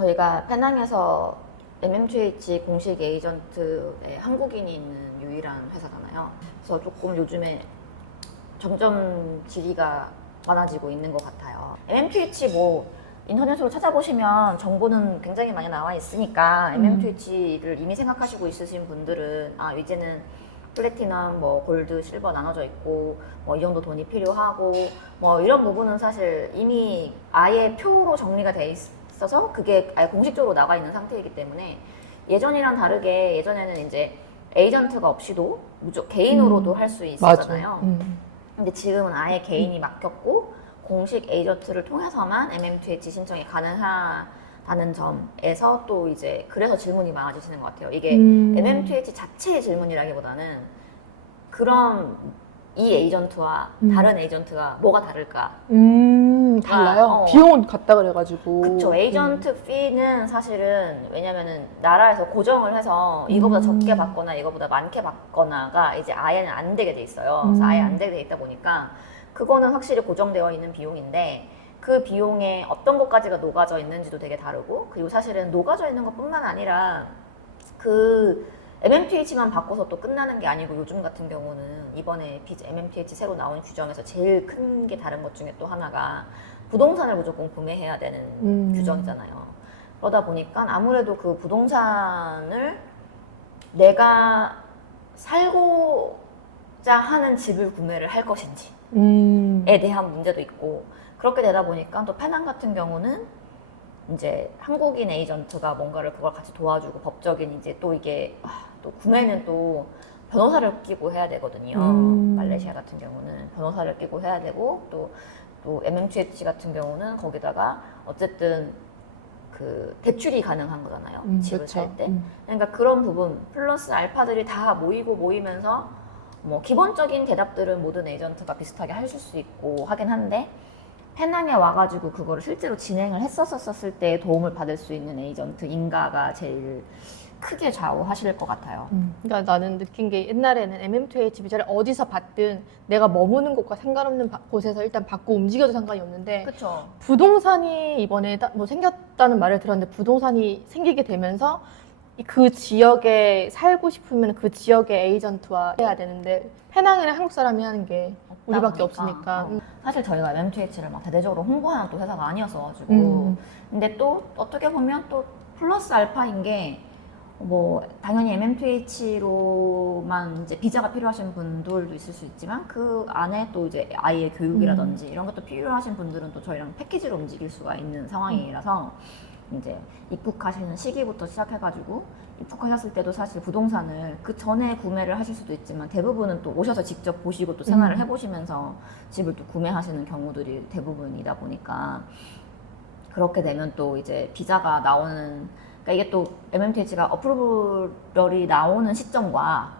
저희가 페낭에서 MMTH 공식 에이전트에 한국인이 있는 유일한 회사잖아요. 그래서 조금 요즘에 점점 질의가 많아지고 있는 것 같아요. MMTH 뭐 인터넷으로 찾아보시면 정보는 굉장히 많이 나와 있으니까 MMTH를 이미 생각하시고 있으신 분들은 아 이제는 플래티넘, 뭐 골드, 실버 나눠져 있고 뭐 이 정도 돈이 필요하고 뭐 이런 부분은 사실 이미 아예 표로 정리가 돼 있어서 그게 아예 공식적으로 나와 있는 상태이기 때문에 예전이랑 다르게 예전에는 이제 에이전트가 없이도 무조건 개인으로도 할 수 있었잖아요. 근데 지금은 아예 개인이 맡겼고 공식 에이전트를 통해서만 MMTH 신청이 가능하다는 점에서 또 이제 그래서 질문이 많아지시는 것 같아요. 이게 MMTH 자체의 질문이라기보다는 그럼 이 에이전트와 다른 에이전트가 뭐가 다를까? 달라요? 비용은 같다 그래가지고. 그쵸. 에이전트 피는 사실은 왜냐면은 나라에서 고정을 해서 이거보다 적게 받거나 이거보다 많게 받거나가 이제 아예는 안 되게 돼 있어요. 그래서 아예 안 되게 돼 있다 보니까 그거는 확실히 고정되어 있는 비용인데 그 비용에 어떤 것까지가 녹아져 있는지도 되게 다르고 그리고 사실은 녹아져 있는 것뿐만 아니라 그 MMTH만 바꿔서 또 끝나는 게 아니고 요즘 같은 경우는 이번에 MMTH 새로 나온 규정에서 제일 큰 게 다른 것 중에 또 하나가 부동산을 무조건 구매해야 되는 규정이잖아요. 그러다 보니까 아무래도 그 부동산을 내가 살고자 하는 집을 구매를 할 것인지에 대한 문제도 있고 그렇게 되다 보니까 또 페낭 같은 경우는 이제 한국인 에이전트가 뭔가를 그걸 같이 도와주고 법적인 이제 또 이게 또 구매는 또 변호사를 끼고 해야 되거든요. 말레이시아 같은 경우는 변호사를 끼고 해야 되고 또 MMTH 같은 경우는 거기다가 어쨌든 그 대출이 가능한 거잖아요. 집을 그쵸. 살 때. 그러니까 그런 부분 플러스 알파들이 다 모이면서 뭐 기본적인 대답들은 모든 에이전트가 비슷하게 하실 수 있고 하긴 한데 페낭에 와가지고 그거를 실제로 진행을 했었을 때 도움을 받을 수 있는 에이전트 인가가 제일 크게 좌우하실 것 같아요. 그러니까 나는 느낀 게 옛날에는 MMTH 비자를 어디서 받든 내가 머무는 곳과 상관없는 곳에서 일단 받고 움직여도 상관이 없는데 그렇죠. 부동산이 이번에 뭐 생겼다는 말을 들었는데 부동산이 생기게 되면서 그 지역에 살고 싶으면 그 지역의 에이전트와 해야 되는데 페낭에는 한국 사람이 하는 게 우리밖에 없으니까. 사실 저희가 MMTH를 막 대대적으로 홍보하는 또 회사가 아니었어가지고 근데 또 어떻게 보면 또 플러스 알파인 게 뭐 당연히 MMTH로만 이제 비자가 필요하신 분들도 있을 수 있지만 그 안에 또 이제 아이의 교육이라든지 이런 것도 필요하신 분들은 또 저희랑 패키지로 움직일 수가 있는 상황이라서 이제 입국하시는 시기부터 시작해가지고 입국하셨을 때도 사실 부동산을 그 전에 구매를 하실 수도 있지만 대부분은 또 오셔서 직접 보시고 또 생활을 해보시면서 집을 또 구매하시는 경우들이 대부분이다 보니까 그렇게 되면 또 이제 비자가 나오는 그러니까 이게 또 MMTH가 어프로벌이 나오는 시점과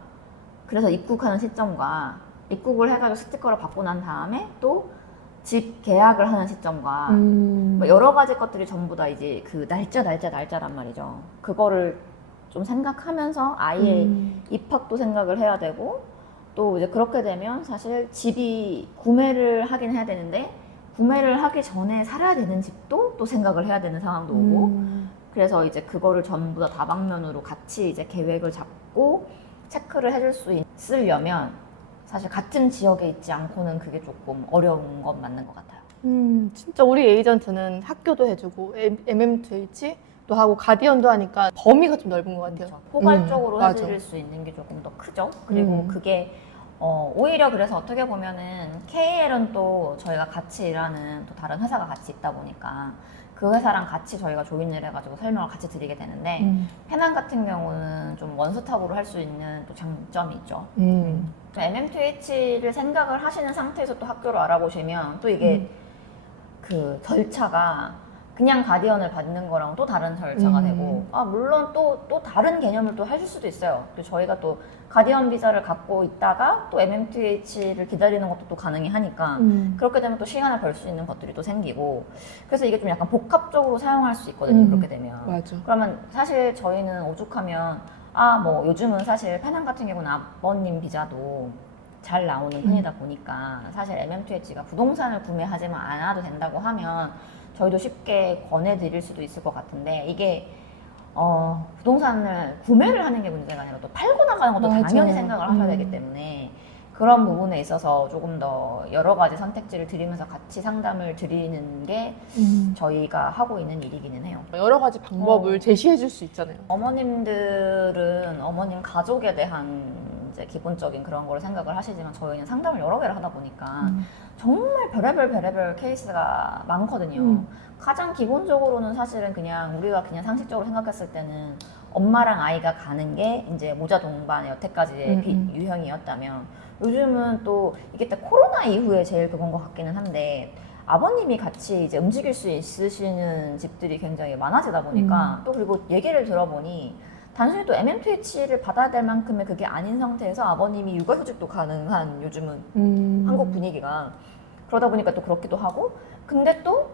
그래서 입국하는 시점과 입국을 해가지고 스티커를 받고 난 다음에 또 집 계약을 하는 시점과 뭐 여러 가지 것들이 전부 다 이제 그 날짜란 말이죠. 그거를 좀 생각하면서 아예 입학도 생각을 해야 되고 또 이제 그렇게 되면 사실 집이 구매를 하긴 해야 되는데 구매를 하기 전에 살아야 되는 집도 또 생각을 해야 되는 상황도 오고 그래서 이제 그거를 전부 다 다방면으로 같이 이제 계획을 잡고 체크를 해줄 수 있으려면 사실 같은 지역에 있지 않고는 그게 조금 어려운 건 맞는 것 같아요. 진짜 우리 에이전트는 학교도 해주고 MMTH도 하고 가디언도 하니까 범위가 좀 넓은 것 같아요. 그렇죠. 포괄적으로 맞아. 해드릴 수 있는 게 조금 더 크죠. 그리고 그게 오히려 그래서 어떻게 보면은 KL은 또 저희가 같이 일하는 또 다른 회사가 같이 있다 보니까 그 회사랑 같이 저희가 조인을 해가지고 설명을 같이 드리게 되는데 페낭 같은 경우는 좀 원스톱으로 할 수 있는 또 장점이 있죠. MMTH를 생각을 하시는 상태에서 또 학교를 알아보시면 또 이게 그 절차가 그냥 가디언을 받는 거랑 또 다른 절차가 되고 물론 또 다른 개념을 또 하실 수도 있어요. 또 저희가 또 가디언 비자를 갖고 있다가 또 MMTH를 기다리는 것도 또 가능히 하니까 그렇게 되면 또 시간을 벌 수 있는 것들이 또 생기고 그래서 이게 좀 약간 복합적으로 사용할 수 있거든요. 그렇게 되면 맞아. 그러면 사실 저희는 오죽하면 뭐 요즘은 사실 페낭 같은 경우는 아버님 비자도 잘 나오는 편이다 보니까 사실 MMTH가 부동산을 구매하지만 않아도 된다고 하면 저희도 쉽게 권해드릴 수도 있을 것 같은데 이게 부동산을 구매를 하는 게 문제가 아니라 또 팔고 나가는 것도 맞아요. 당연히 생각을 하셔야 되기 때문에 그런 부분에 있어서 조금 더 여러 가지 선택지를 드리면서 같이 상담을 드리는 게 저희가 하고 있는 일이기는 해요. 여러 가지 방법을 제시해 줄 수 있잖아요. 어머님들은 어머님 가족에 대한 이제 기본적인 그런 걸 생각을 하시지만 저희는 상담을 여러 개를 하다 보니까 정말 별의별 케이스가 많거든요. 가장 기본적으로는 사실은 그냥 우리가 그냥 상식적으로 생각했을 때는 엄마랑 아이가 가는 게 이제 모자 동반의 여태까지의 유형이었다면 요즘은 또 이게 딱 코로나 이후에 제일 그건 것 같기는 한데 아버님이 같이 이제 움직일 수 있으시는 집들이 굉장히 많아지다 보니까 또 그리고 얘기를 들어보니 단순히 또 MMTH를 받아야 될 만큼의 그게 아닌 상태에서 아버님이 육아휴직도 가능한 요즘은 한국 분위기가 그러다 보니까 또 그렇기도 하고 근데 또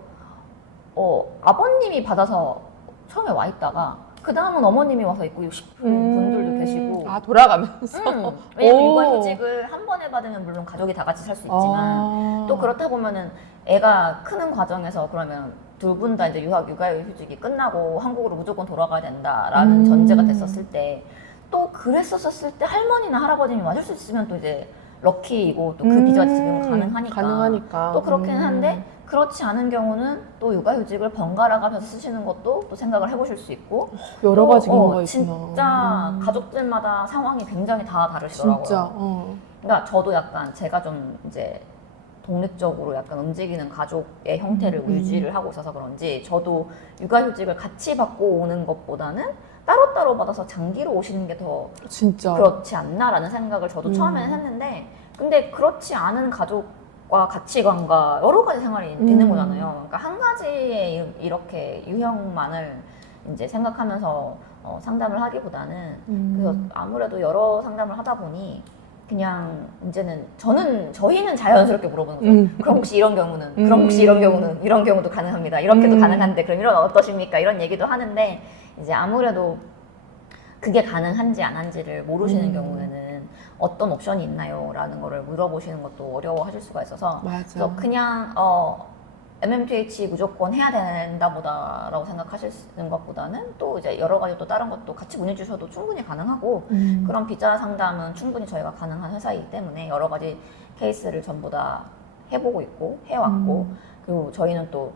아버님이 받아서 처음에 와 있다가 그 다음은 어머님이 와서 있고 싶은 분들도 계시고 돌아가면서 왜냐면 오. 육아휴직을 한 번에 받으면 물론 가족이 다 같이 살 수 있지만 또 그렇다 보면은 애가 크는 과정에서 그러면 둘 분 다 이제 육아휴직이 끝나고 한국으로 무조건 돌아가야 된다라는 전제가 됐었을 때 또 그랬었을 때 할머니나 할아버님이 와줄 수 있으면 또 이제 럭키이고 또 그 비자가 지금 가능하니까 또 그렇긴 한데 그렇지 않은 경우는 또 육아휴직을 번갈아 가면서 쓰시는 것도 또 생각을 해보실 수 있고 여러 가지 경우가 있구나. 진짜 가족들마다 상황이 굉장히 다 다르시더라고요. 진짜. 그러니까 저도 약간 제가 좀 이제 독립적으로 약간 움직이는 가족의 형태를 유지를 하고 있어서 그런지 저도 육아휴직을 같이 받고 오는 것보다는 따로따로 받아서 장기로 오시는 게 더 진짜. 그렇지 않나라는 생각을 저도 처음에는 했는데 근데 그렇지 않은 가족과 가치관과 여러 가지 생활이 있는 거잖아요. 그러니까 한 가지의 이렇게 유형만을 이제 생각하면서 상담을 하기보다는 그래서 아무래도 여러 상담을 하다 보니 그냥 이제는 저희는 자연스럽게 물어보는 거죠. 그럼 혹시 이런 경우는, 그럼 혹시 이런 경우는, 이런 경우도 가능합니다. 이렇게도 가능한데 그럼 이런 어떠십니까? 이런 얘기도 하는데 이제 아무래도 그게 가능한지 안 한지를 모르시는 경우에는 어떤 옵션이 있나요? 라는 거를 물어보시는 것도 어려워하실 수가 있어서 맞아. 그래서 그냥 MMTH 무조건 해야 된다 보다라고 생각하시는 것보다는 또 이제 여러 가지 또 다른 것도 같이 문의 주셔도 충분히 가능하고 그런 비자 상담은 충분히 저희가 가능한 회사이기 때문에 여러 가지 케이스를 전부 다 해보고 있고 해왔고 그리고 저희는 또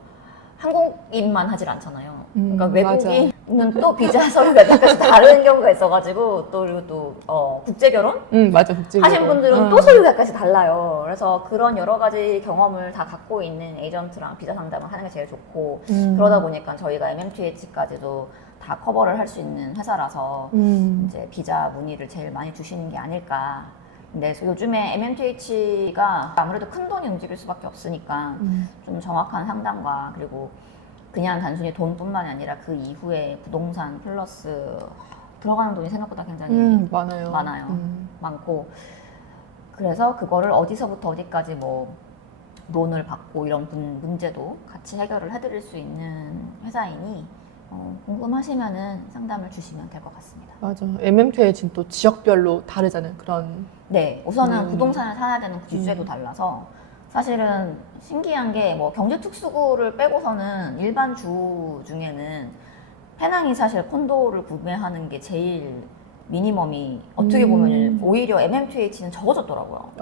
한국인만 하질 않잖아요. 그러니까 외국인은 또 비자 서류가 약간씩 다른 경우가 있어가지고 또 그리고 또 국제 결혼 맞아. 국제 하신 분들은 또 서류가 약간씩 달라요. 그래서 그런 여러 가지 경험을 다 갖고 있는 에이전트랑 비자 상담을 하는 게 제일 좋고 그러다 보니까 저희가 MMTH까지도 다 커버를 할 수 있는 회사라서 이제 비자 문의를 제일 많이 주시는 게 아닐까. 근데 요즘에 MMTH가 아무래도 큰 돈이 움직일 수밖에 없으니까 좀 정확한 상담과 그리고 그냥 단순히 돈뿐만이 아니라 그 이후에 부동산 플러스 들어가는 돈이 생각보다 굉장히 많아요. 많고 그래서 그거를 어디서부터 어디까지 뭐 론을 받고 이런 문제도 같이 해결을 해드릴 수 있는 회사이니 궁금하시면은 상담을 주시면 될 것 같습니다. 맞아. MMTH는 또 지역별로 다르잖아요. 그런. 네, 우선은 부동산을 사야 되는 주제도 달라서 사실은 신기한 게 뭐 경제특수구를 빼고서는 일반 주 중에는 페낭이 사실 콘도를 구매하는 게 제일 미니멈이 어떻게 보면 오히려 MMTH는 적어졌더라고요.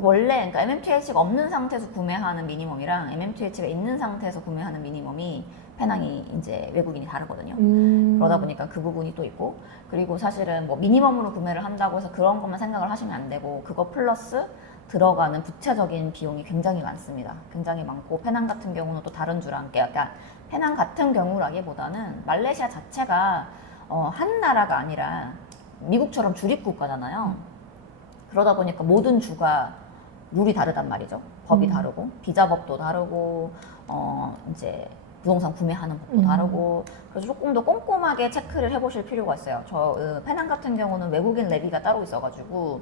원래 그러니까 MMTH가 없는 상태에서 구매하는 미니멈이랑 MMTH가 있는 상태에서 구매하는 미니멈이 페낭이 이제 외국인이 다르거든요. 그러다 보니까 그 부분이 또 있고 그리고 사실은 뭐 미니멈으로 구매를 한다고 해서 그런 것만 생각을 하시면 안 되고 그거 플러스 들어가는 부차적인 비용이 굉장히 많습니다. 굉장히 많고 페낭 같은 경우는 또 다른 주랑 그러니까 페낭 같은 경우라기보다는 말레이시아 자체가 한 나라가 아니라 미국처럼 주립 국가잖아요. 그러다 보니까 모든 주가 룰이 다르단 말이죠. 법이 다르고 비자법도 다르고 이제 부동산 구매하는 법도 다르고 그래서 조금 더 꼼꼼하게 체크를 해보실 필요가 있어요. 페낭 같은 경우는 외국인 레비가 따로 있어가지고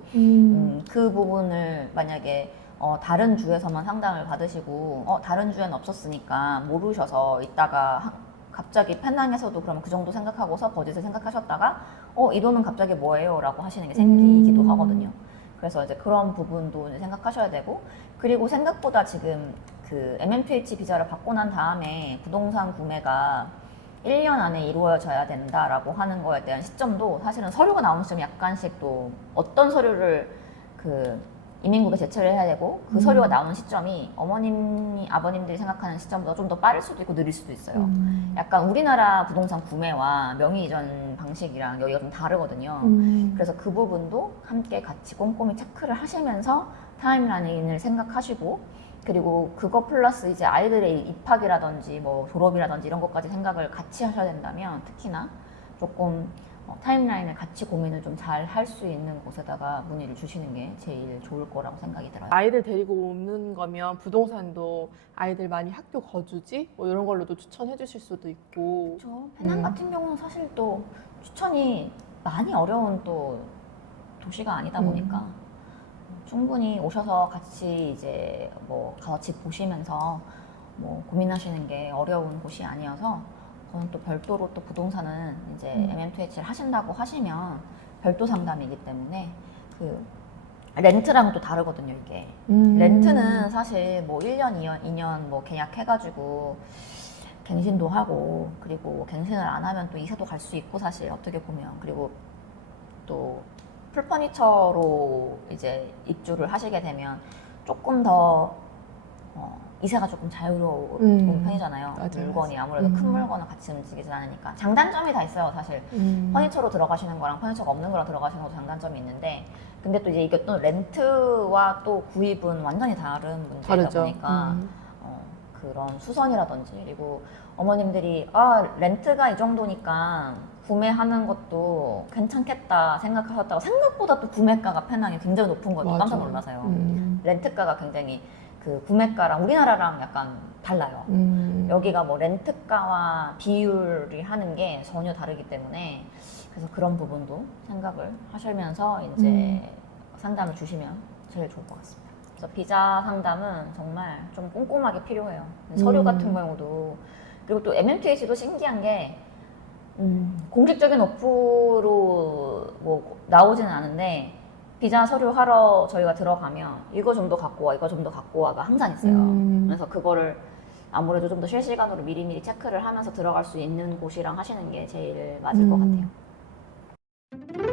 그 부분을 만약에 다른 주에서만 상담을 받으시고 다른 주에는 없었으니까 모르셔서 있다가 갑자기 페낭에서도 그러면 그 정도 생각하고서 버짓을 생각하셨다가 이 돈은 갑자기 뭐예요? 라고 하시는 게 생기기도 하거든요. 그래서 이제 그런 부분도 이제 생각하셔야 되고 그리고 생각보다 지금 그 MMPH 비자를 받고 난 다음에 부동산 구매가 1년 안에 이루어져야 된다라고 하는 거에 대한 시점도 사실은 서류가 나오는 시점이 약간씩 또 어떤 서류를 그 이민국에 제출을 해야 되고 그 서류가 나오는 시점이 어머님이 아버님들이 생각하는 시점보다 좀 더 빠를 수도 있고 느릴 수도 있어요. 약간 우리나라 부동산 구매와 명의 이전 방식이랑 여기가 좀 다르거든요. 그래서 그 부분도 함께 같이 꼼꼼히 체크를 하시면서 타임라인을 생각하시고 그리고 그거 플러스 이제 아이들의 입학이라든지 뭐 졸업이라든지 이런 것까지 생각을 같이 하셔야 된다면 특히나 조금 타임라인을 같이 고민을 좀 잘 할 수 있는 곳에다가 문의를 주시는 게 제일 좋을 거라고 생각이 들어요. 아이들 데리고 오는 거면 부동산도 아이들 많이 학교 거주지 뭐 이런 걸로도 추천해 주실 수도 있고. 그렇죠. 페낭 같은 경우는 사실 또 추천이 많이 어려운 또 도시가 아니다 보니까 충분히 오셔서 같이 이제 뭐 같이 보시면서 뭐 고민하시는 게 어려운 곳이 아니어서 저는 또 별도로 또 부동산은 이제 MMTH를 하신다고 하시면 별도 상담이기 때문에 그 렌트랑은 또 다르거든요, 이게. 렌트는 사실 뭐 1년, 2년 뭐 계약해가지고 갱신도 하고 그리고 갱신을 안 하면 또 이사도 갈 수 있고 사실 어떻게 보면 그리고 또 풀퍼니처로 이제 입주를 하시게 되면 조금 더 이사가 조금 자유로운 편이잖아요. 맞아, 물건이 맞아. 아무래도 큰 물건은 같이 움직이지 않으니까 장단점이 다 있어요, 사실. 퍼니처로 들어가시는 거랑 퍼니처가 없는 거랑 들어가시는 것도 장단점이 있는데 근데 또 이제 이게 또 렌트와 또 구입은 완전히 다른 문제다 다르죠. 보니까 그런 수선이라든지 그리고 어머님들이 렌트가 이 정도니까 구매하는 것도 괜찮겠다 생각하셨다가 생각보다 또 구매가가 페낭이 굉장히 높은 거예요. 맞아. 깜짝 놀라서요. 렌트가가 굉장히 그 구매가랑 우리나라랑 약간 달라요. 여기가 뭐 렌트가와 비율이 하는 게 전혀 다르기 때문에 그래서 그런 부분도 생각을 하시면서 이제 상담을 주시면 제일 좋을 것 같습니다. 그래서 비자 상담은 정말 좀 꼼꼼하게 필요해요. 서류 같은 경우도 그리고 또 MMTH도 신기한 게 공식적인 어플로 뭐 나오지는 않은데 비자 서류 하러 저희가 들어가면 이거 좀 더 갖고 와, 이거 좀 더 갖고 와가 항상 있어요. 그래서 그거를 아무래도 좀 더 실시간으로 미리미리 체크를 하면서 들어갈 수 있는 곳이랑 하시는 게 제일 맞을 것 같아요.